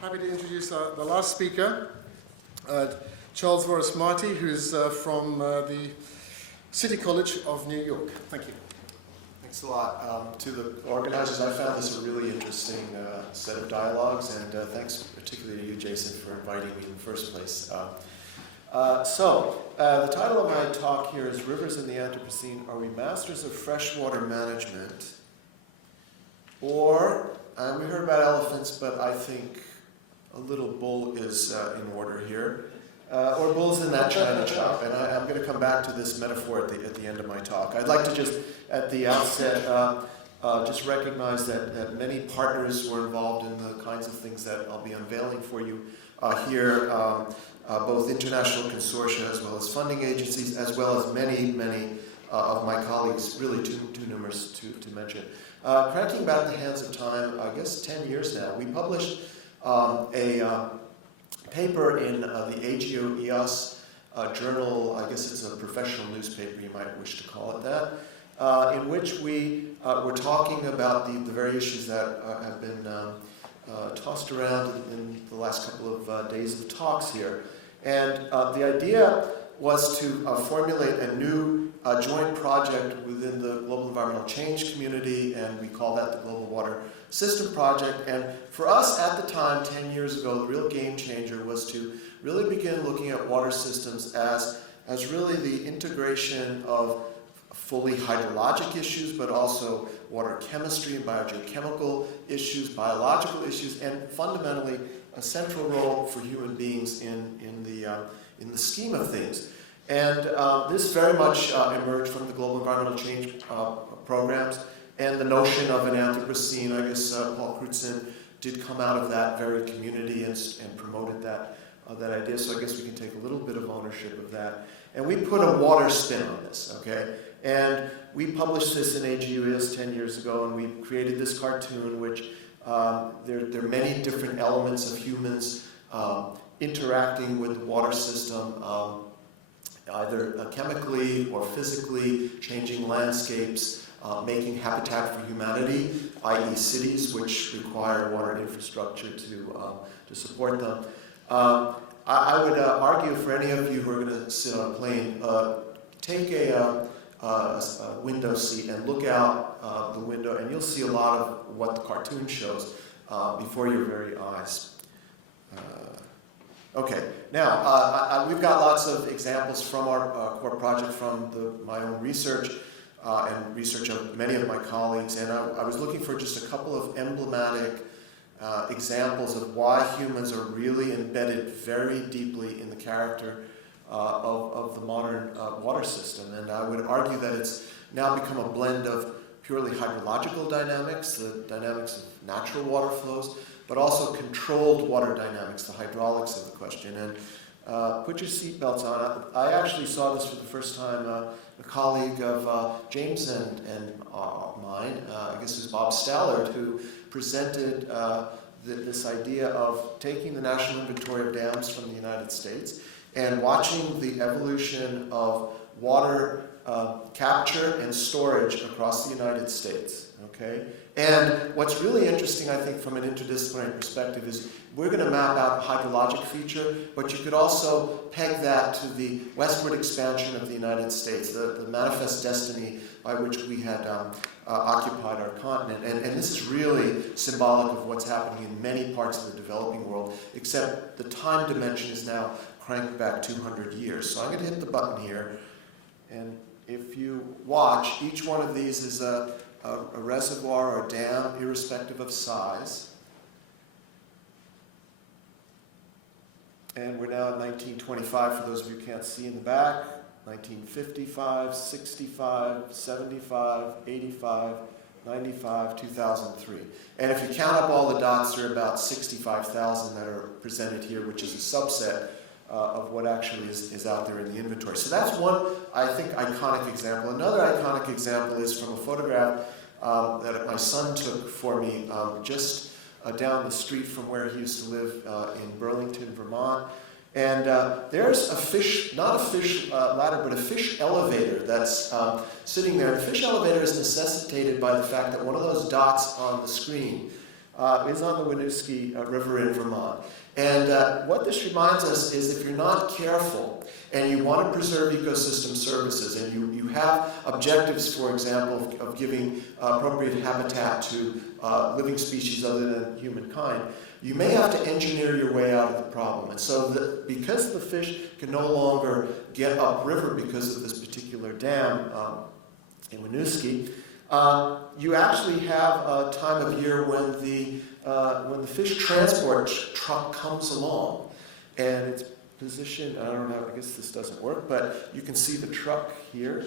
Happy to introduce the last speaker, Charles Vörösmarty, who's from the City College of New York. Thank you. Thanks a lot. To the organizers, I found this a really interesting set of dialogues, and thanks particularly to you, Jason, for inviting me in the first place. The title of my talk here is Rivers in the Anthropocene, Are We Masters of Freshwater Management? Or, we heard about elephants, but I think a little bull is in order here. Or bulls in that china shop, and I'm going to come back to this metaphor at the end of my talk. I'd like to just, at the outset, just recognize that many partners were involved in the kinds of things that I'll be unveiling for you here, both international consortia as well as funding agencies, as well as many of my colleagues, really too numerous to mention. Cranking back the hands of time, I guess 10 years now, we published a paper in the AGO-EOS journal, I guess it's a professional newspaper, you might wish to call it that, in which we were talking about the very issues that have been tossed around in the last couple of days of talks here. And the idea was to formulate a new joint project within the global environmental change community, and we call that the Global Water System Project. And for us at the time, 10 years ago, the real game changer was to really begin looking at water systems as really the integration of fully hydrologic issues, but also water chemistry and biogeochemical issues, biological issues, and fundamentally a central role for human beings in the scheme of things. And this very much emerged from the global environmental change programs, and the notion of an Anthropocene, I guess Paul Crutzen did come out of that very community and promoted that idea, so I guess we can take a little bit of ownership of that. And we put a water spin on this, okay? And we published this in AGO-EOS 10 years ago, and we created this cartoon, which there are many different elements of humans interacting with the water system, either chemically or physically, changing landscapes, making habitat for humanity, i.e. cities, which require water infrastructure to support them. I would argue for any of you who are going to sit on a plane, take a window seat and look out the window, and you'll see a lot of what the cartoon shows before your very eyes. Okay, now we've got lots of examples from our core project, from my own research and research of many of my colleagues, and I was looking for just a couple of emblematic examples of why humans are really embedded very deeply in the character of the modern water system. And I would argue that it's now become a blend of purely hydrological dynamics, the dynamics of natural water flows, but also controlled water dynamics, the hydraulics of the question. And put your seatbelts on. I actually saw this for the first time. A colleague of James and mine, I guess it was Bob Stallard, who presented this idea of taking the National Inventory of Dams from the United States and watching the evolution of water capture and storage across the United States. Okay? And what's really interesting, I think, from an interdisciplinary perspective is we're going to map out a hydrologic feature, but you could also peg that to the westward expansion of the United States, the manifest destiny by which we had occupied our continent. And this is really symbolic of what's happening in many parts of the developing world, except the time dimension is now cranked back 200 years. So I'm going to hit the button here, and if you watch, each one of these is a reservoir or dam, irrespective of size. And we're now at 1925, for those of you who can't see in the back, 1955, 65, 75, 85, 95, 2003. And if you count up all the dots, there are about 65,000 that are presented here, which is a subset of what actually is out there in the inventory. So that's one, I think, iconic example. Another iconic example is from a photograph that my son took for me just down the street from where he used to live in Burlington, Vermont. And there's a fish, not a fish ladder, but a fish elevator that's sitting there. The fish elevator is necessitated by the fact that one of those dots on the screen is on the Winooski River in Vermont. And what this reminds us is if you're not careful and you want to preserve ecosystem services and you have objectives, for example, of giving appropriate habitat to living species other than humankind, you may have to engineer your way out of the problem. And so because the fish can no longer get upriver because of this particular dam in Winooski, you actually have a time of year when the fish transport truck comes along, and it's positioned, I don't know, I guess this doesn't work, but you can see the truck here.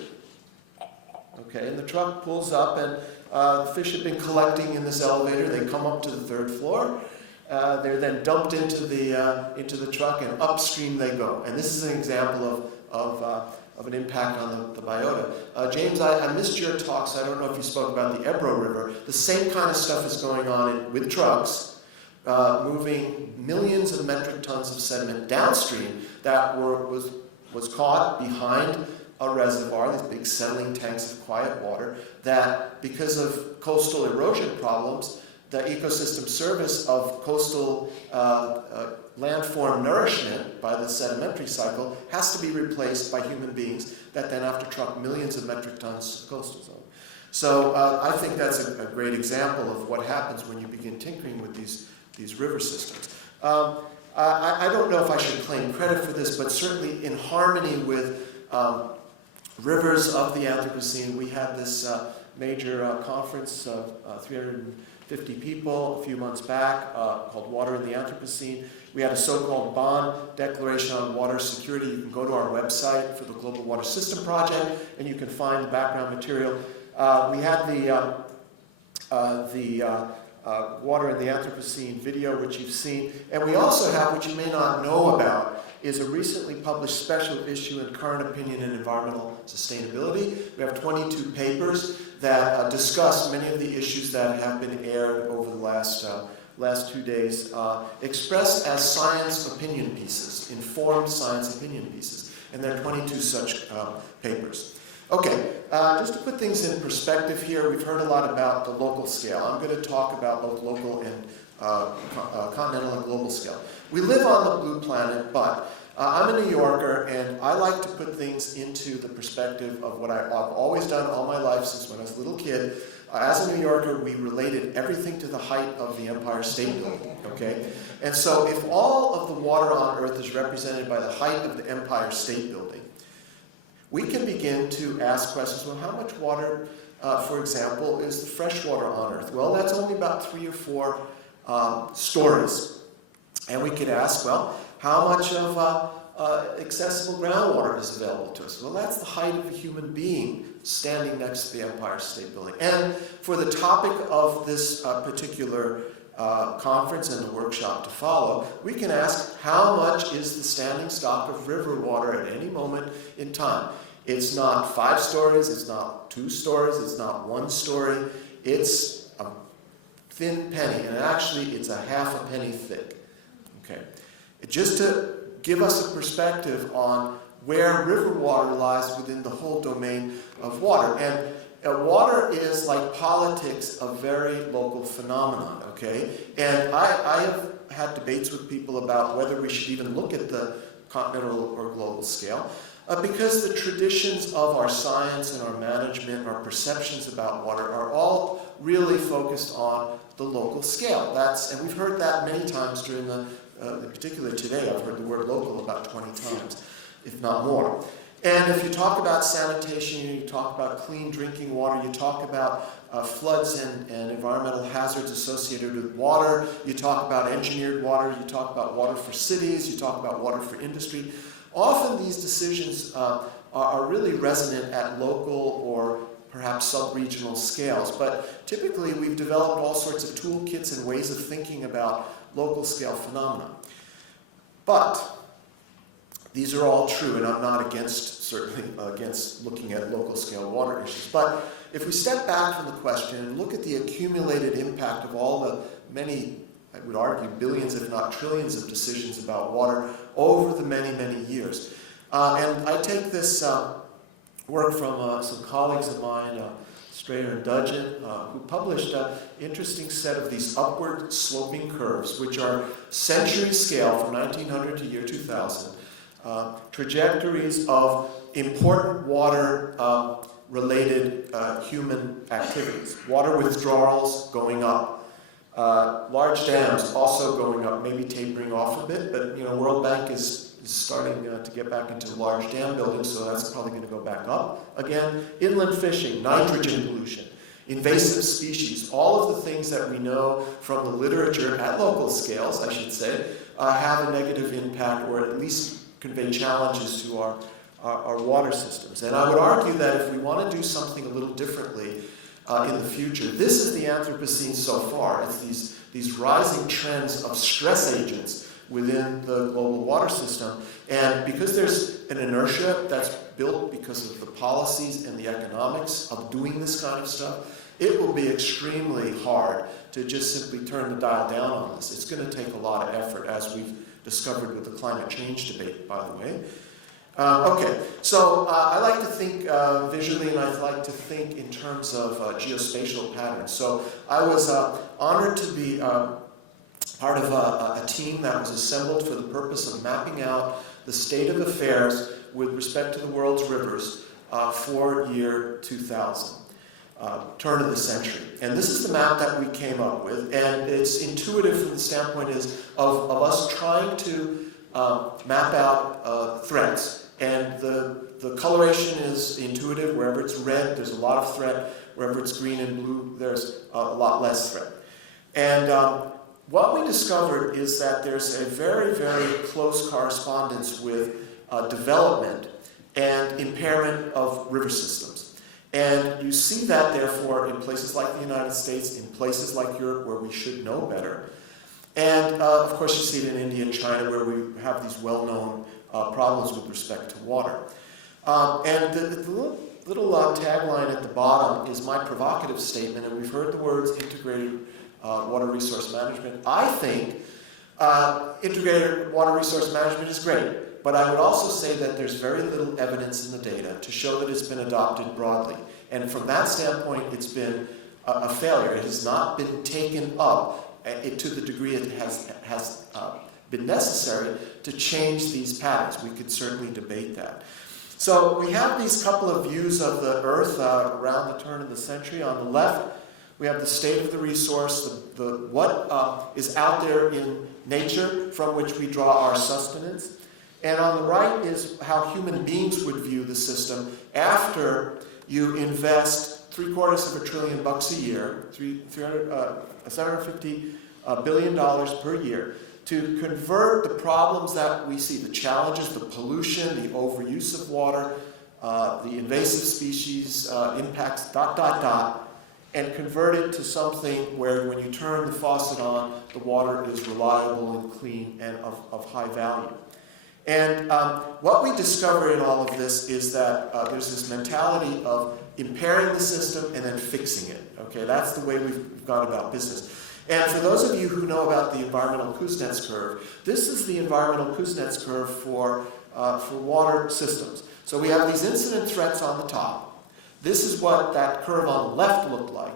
Okay, and the truck pulls up, and the fish have been collecting in this elevator. They come up to the 3rd floor. They're then dumped into the truck, and upstream they go. And this is an example of an impact on the biota. James, I missed your talk, so I don't know if you spoke about the Ebro River. The same kind of stuff is going on with trucks, moving millions of metric tons of sediment downstream that was caught behind a reservoir, these big settling tanks of quiet water, that because of coastal erosion problems, the ecosystem service of coastal landform nourishment by the sedimentary cycle has to be replaced by human beings that then have to truck millions of metric tons to the coastal zone. So I think that's a great example of what happens when you begin tinkering with these river systems. I don't know if I should claim credit for this, but certainly in harmony with rivers of the Anthropocene, we had this major conference of 350 people a few months back called Water in the Anthropocene. We had a so-called Bonn Declaration on Water Security. You can go to our website for the Global Water System Project, and you can find the background material. We had the Water in the Anthropocene video, which you've seen. And we also have, which you may not know about, is a recently published special issue in Current Opinion in Environmental Sustainability. We have 22 papers that discuss many of the issues that have been aired over the last 2 days, expressed as science opinion pieces, informed science opinion pieces. And there are 22 such papers. Okay, just to put things in perspective here, we've heard a lot about the local scale. I'm going to talk about both local and continental and global scale. We live on the blue planet, but I'm a New Yorker, and I like to put things into the perspective of what I've always done all my life since when I was a little kid. As a New Yorker, we related everything to the height of the Empire State Building, okay? And so if all of the water on Earth is represented by the height of the Empire State Building, we can begin to ask questions, well, how much water, for example, is the fresh water on Earth? Well, that's only about 3 or 4 stories. And we could ask, well, how much of accessible groundwater is available to us? Well, that's the height of a human being standing next to the Empire State Building. And for the topic of this particular conference and the workshop to follow, we can ask how much is the standing stock of river water at any moment in time. It's not 5 stories, it's not 2 stories, it's not 1 story, it's a thin penny, and actually it's a half a penny thick. Okay, just to give us a perspective on where river water lies within the whole domain of water. And water is, like politics, a very local phenomenon, okay? And I have had debates with people about whether we should even look at the continental or global scale, because the traditions of our science and our management and our perceptions about water are all really focused on the local scale. And we've heard that many times during in particular today, I've heard the word local about 20 times, if not more. And if you talk about sanitation, you talk about clean drinking water, you talk about floods and environmental hazards associated with water, you talk about engineered water, you talk about water for cities, you talk about water for industry. Often these decisions are really resonant at local or perhaps sub-regional scales, but typically we've developed all sorts of toolkits and ways of thinking about local scale phenomena. But these are all true, and I'm not certainly against looking at local scale water issues. But if we step back from the question and look at the accumulated impact of all the many, I would argue, billions if not trillions of decisions about water over the many, many years. And I take this work from some colleagues of mine, Strayer and Dudgeon, who published an interesting set of these upward sloping curves, which are century scale from 1900 to year 2000, trajectories of important water related human activities. Water withdrawals going up, large dams also going up, maybe tapering off a bit, but World Bank is starting to get back into large dam building, so that's probably going to go back up again. Inland fishing, nitrogen pollution, invasive species, all of the things that we know from the literature at local scales, I should say, have a negative impact or at least convey challenges to our water systems. And I would argue that if we want to do something a little differently in the future, this is the Anthropocene so far. It's these rising trends of stress agents within the global water system. And because there's an inertia that's built because of the policies and the economics of doing this kind of stuff, it will be extremely hard to just simply turn the dial down on this. It's going to take a lot of effort, as we've discovered with the climate change debate, by the way. Okay, so I like to think visually, and I like to think in terms of geospatial patterns. So I was honored to be part of a team that was assembled for the purpose of mapping out the state of affairs with respect to the world's rivers for year 2000, turn of the century. And this is the map that we came up with, and it's intuitive from the standpoint of us trying to map out threats. And the coloration is intuitive. Wherever it's red, there's a lot of threat. Wherever it's green and blue, there's a lot less threat. And what we discovered is that there's a very, very close correspondence with development and impairment of river systems. And you see that, therefore, in places like the United States, in places like Europe, where we should know better. And, of course, you see it in India and China, where we have these well-known problems with respect to water. And the little tagline at the bottom is my provocative statement, and we've heard the words integrated water resource management. I think integrated water resource management is great, but I would also say that there's very little evidence in the data to show that it's been adopted broadly. And from that standpoint, it's been a failure. It has not been taken up to the degree it has been necessary to change these patterns. We could certainly debate that. So we have these couple of views of the Earth around the turn of the century. On the left, we have the state of the resource, what is out there in nature from which we draw our sustenance. And on the right is how human beings would view the system after you invest $750 billion per year to convert the problems that we see, the challenges, the pollution, the overuse of water, the invasive species impacts, and convert it to something where when you turn the faucet on, the water is reliable and clean and of high value. And what we discover in all of this is that there's this mentality of impairing the system and then fixing it. Okay, that's the way we've gone about business. And for those of you who know about the environmental Kuznets curve, this is the environmental Kuznets curve for water systems. So we have these incident threats on the top. This is what that curve on the left looked like.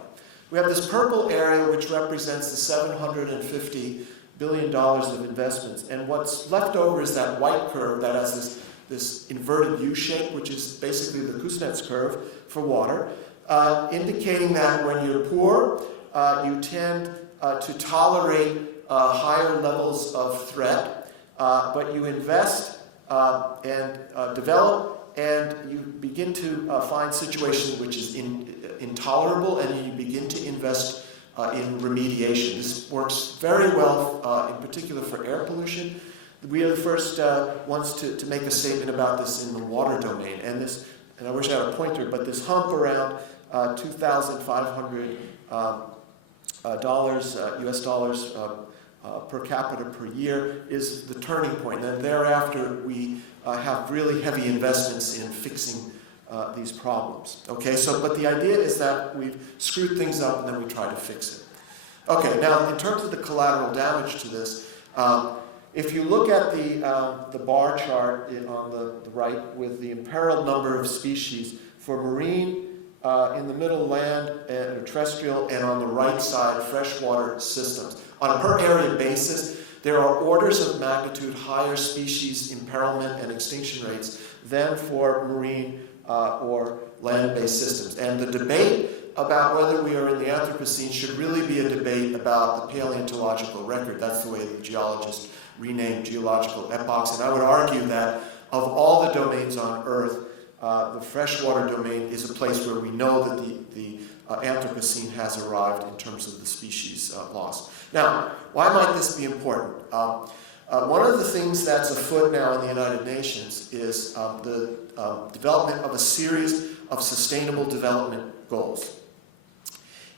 We have this purple area which represents the $750 billion of investments. And what's left over is that white curve that has this inverted U shape, which is basically the Kuznets curve for water, indicating that when you're poor, you tend to tolerate higher levels of threat, but you invest and develop, and you begin to find situations which is intolerable, and you begin to invest in remediation. This works very well, in particular for air pollution. We are the first ones to make a statement about this in the water domain, and I wish I had a pointer, but this hump around $2,500 US dollars per capita per year is the turning point. And thereafter, we have really heavy investments in fixing these problems. Okay, but the idea is that we've screwed things up and then we try to fix it. Okay, now in terms of the collateral damage to this, if you look at the bar chart on the right with the imperiled number of species for marine in the middle land and terrestrial, and on the right side freshwater systems. On a per area basis, there are orders of magnitude higher species imperilment and extinction rates than for marine or land-based systems. And the debate about whether we are in the Anthropocene should really be a debate about the paleontological record. That's the way the geologists rename geological epochs. And I would argue that of all the domains on Earth, the freshwater domain is a place where we know that the Anthropocene has arrived in terms of the species loss. Now, why might this be important? One of the things that's afoot now in the United Nations is the development of a series of sustainable development goals.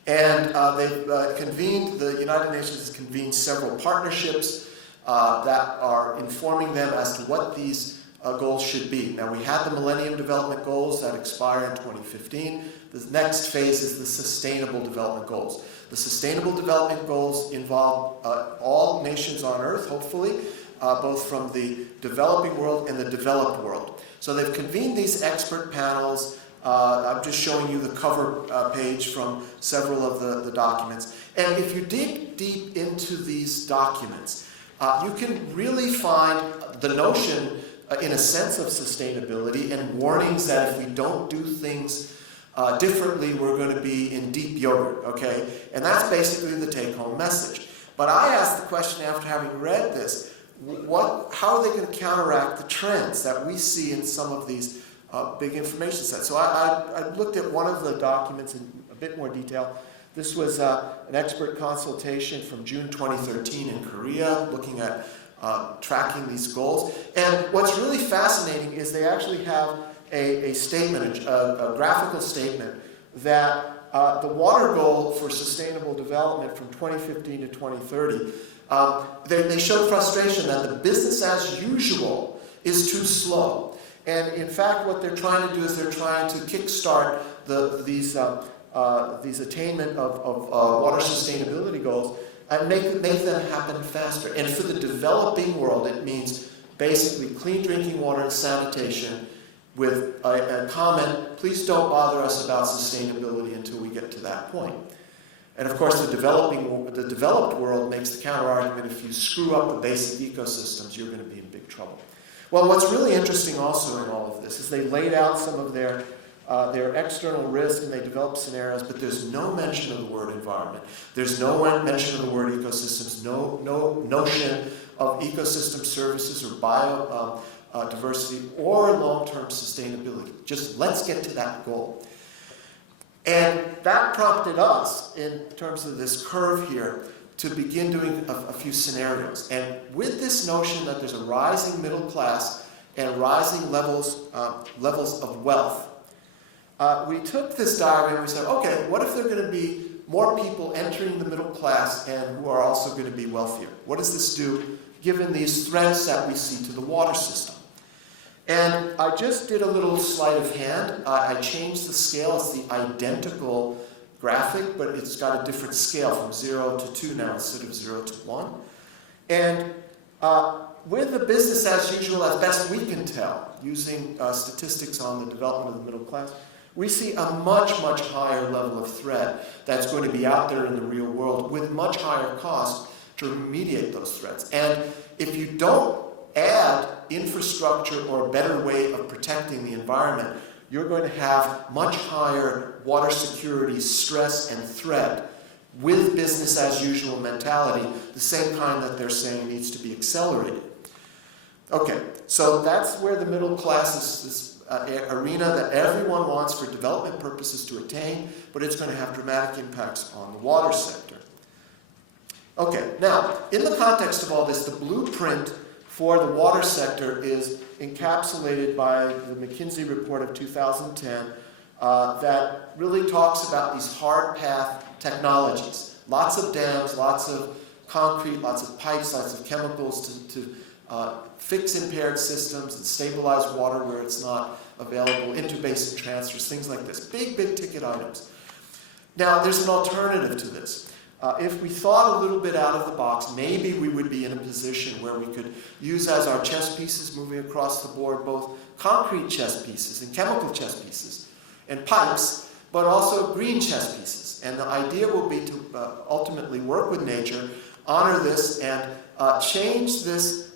And they've convened, the United Nations has convened several partnerships that are informing them as to what these goals should be. Now, we had the Millennium Development Goals that expire in 2015. The next phase is the Sustainable Development Goals. The Sustainable Development Goals involve all nations on Earth, hopefully, both from the developing world and the developed world. So they've convened these expert panels. I'm just showing you the cover page from several of the documents. And if you dig deep into these documents, you can really find the notion, in a sense, of sustainability and warnings that if we don't do things differently, we're going to be in deep yogurt, okay? And that's basically the take-home message. But I asked the question after having read this, how are they going to counteract the trends that we see in some of these big information sets? So I looked at one of the documents in a bit more detail. This was an expert consultation from June 2013 in Korea, looking at tracking these goals. And what's really fascinating is they actually have a statement, a graphical statement, that the water goal for sustainable development from 2015 to 2030, they showed frustration that the business as usual is too slow. And in fact, what they're trying to do is they're trying to kickstart these attainment of water sustainability goals and make them happen faster. And for the developing world, it means basically clean drinking water and sanitation with a comment, please don't bother us about sustainability until we get to that point. And of course, the developed world makes the counter-argument, if you screw up the basic ecosystems, you're going to be in big trouble. Well, what's really interesting also in all of this is they laid out some of their external risk and they developed scenarios, but there's no mention of the word environment. There's no mention of the word ecosystems, no notion of ecosystem services or biodiversity or long-term sustainability. Just let's get to that goal. And that prompted us, in terms of this curve here, to begin doing a few scenarios. And with this notion that there's a rising middle class and rising levels of wealth, we took this diagram and we said, okay, what if there are going to be more people entering the middle class and who are also going to be wealthier? What does this do given these threats that we see to the water system? And I just did a little sleight of hand. I changed the scale. It's the identical graphic, but it's got a different scale from 0 to 2 now instead of 0 to 1. And with the business as usual, as best we can tell, using statistics on the development of the middle class, we see a much, much higher level of threat that's going to be out there in the real world with much higher cost to remediate those threats. And if you don't add infrastructure or a better way of protecting the environment, you're going to have much higher water security stress and threat with business as usual mentality, the same kind that they're saying needs to be accelerated. Okay, so that's where the middle class is, this arena that everyone wants for development purposes to attain, but it's going to have dramatic impacts on the water sector. Okay, now, in the context of all this, the blueprint for the water sector is encapsulated by the McKinsey report of 2010 that really talks about these hard path technologies. Lots of dams, lots of concrete, lots of pipes, lots of chemicals to fix impaired systems and stabilize water where it's not available, interbasin transfers, things like this. Big, big ticket items. Now, there's an alternative to this. If we thought a little bit out of the box, maybe we would be in a position where we could use as our chess pieces moving across the board both concrete chess pieces and chemical chess pieces and pipes but also green chess pieces. And the idea will be to ultimately work with nature, honor this, and change this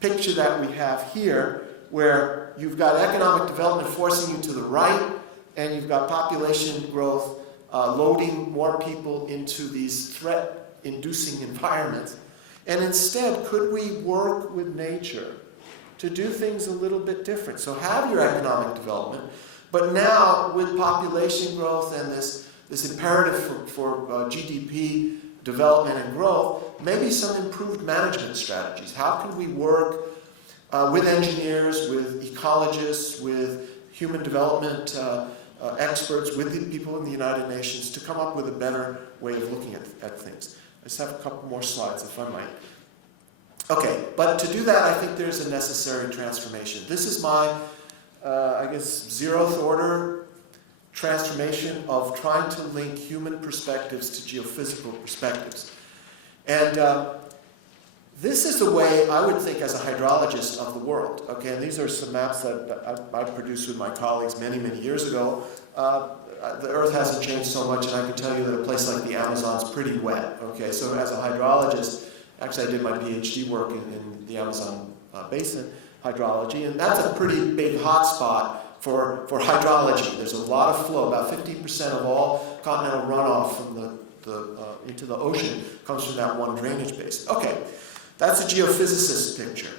picture that we have here, where you've got economic development forcing you to the right, and you've got population growth loading more people into these threat-inducing environments. And instead, could we work with nature to do things a little bit different? So have your economic development, but now with population growth and this imperative for GDP development and growth, maybe some improved management strategies. How can we work with engineers, with ecologists, with human development experts, with the people in the United Nations to come up with a better way of looking at things? I just have a couple more slides, if I might. Okay, but to do that, I think there's a necessary transformation. This is my, I guess, 0th order transformation of trying to link human perspectives to geophysical perspectives. And this is the way I would think as a hydrologist of the world. Okay, and these are some maps that I produced with my colleagues many, many years ago. The Earth hasn't changed so much, and I can tell you that a place like the Amazon is pretty wet. Okay, so as a hydrologist, actually I did my PhD work in the Amazon basin hydrology, and that's a pretty big hotspot for hydrology. There's a lot of flow. About 15% of all continental runoff from into the ocean comes from that one drainage basin. Okay, that's a geophysicist picture.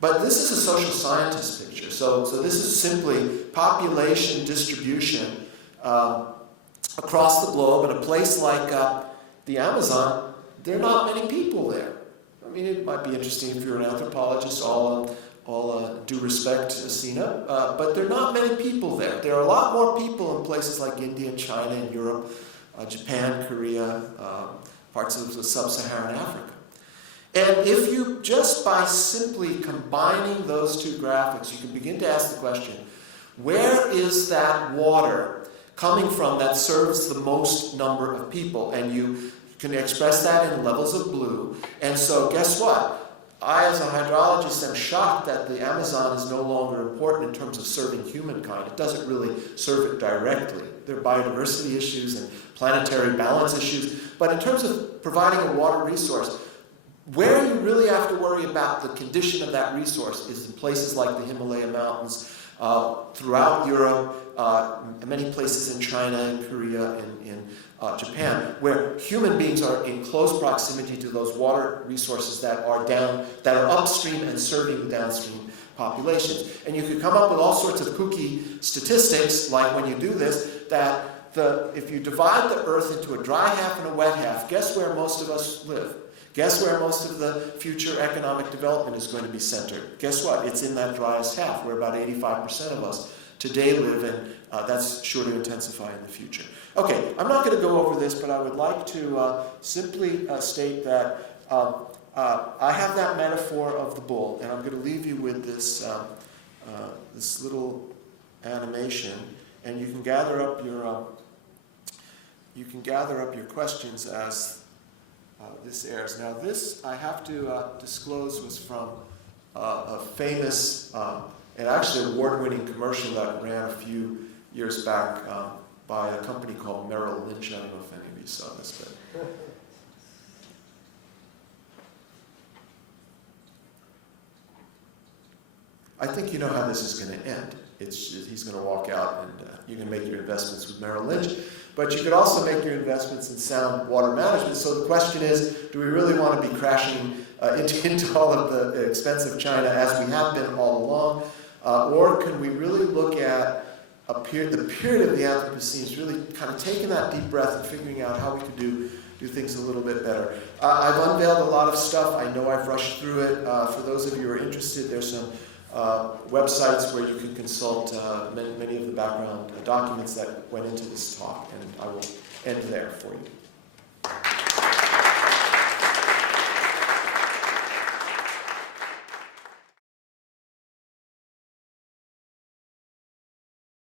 But this is a social scientist picture. So this is simply population distribution across the globe. In a place like the Amazon, there are not many people there. I mean, it might be interesting if you're an anthropologist, all due respect to Sina, but there are not many people there. There are a lot more people in places like India, China, and Europe, Japan, Korea, parts of sub-Saharan Africa. And if you, just by simply combining those two graphics, you can begin to ask the question, where is that water coming from that serves the most number of people? And you can express that in levels of blue. And so guess what? I, as a hydrologist, am shocked that the Amazon is no longer important in terms of serving humankind. It doesn't really serve it directly. There are biodiversity issues and planetary balance issues. But in terms of providing a water resource, where you really have to worry about the condition of that resource is in places like the Himalaya Mountains, throughout Europe, many places in China and Korea and in Japan, where human beings are in close proximity to those water resources that are upstream and serving the downstream populations. And you could come up with all sorts of kooky statistics, like when you do this, that if you divide the Earth into a dry half and a wet half, guess where most of us live? Guess where most of the future economic development is going to be centered? Guess what? It's in that driest half, where about 85% of us today live, and that's sure to intensify in the future. Okay, I'm not going to go over this, but I would like to simply state that I have that metaphor of the bull, and I'm going to leave you with this this little animation, and you can gather up your questions as this airs. Now, this I have to disclose was from a famous and actually award-winning commercial that ran a few years back by a company called Merrill Lynch. I don't know if any of you saw this, but I think you know how this is going to end. He's going to walk out, and you can make your investments with Merrill Lynch, but you could also make your investments in sound water management. So the question is, do we really want to be crashing into all of the expense of China as we have been all along, or can we really look at the period of the Anthropocene is really kind of taking that deep breath and figuring out how we could do things a little bit better. I've unveiled a lot of stuff. I know I've rushed through it. For those of you who are interested, there's some websites where you can consult many of the background documents that went into this talk, and I will end there for you.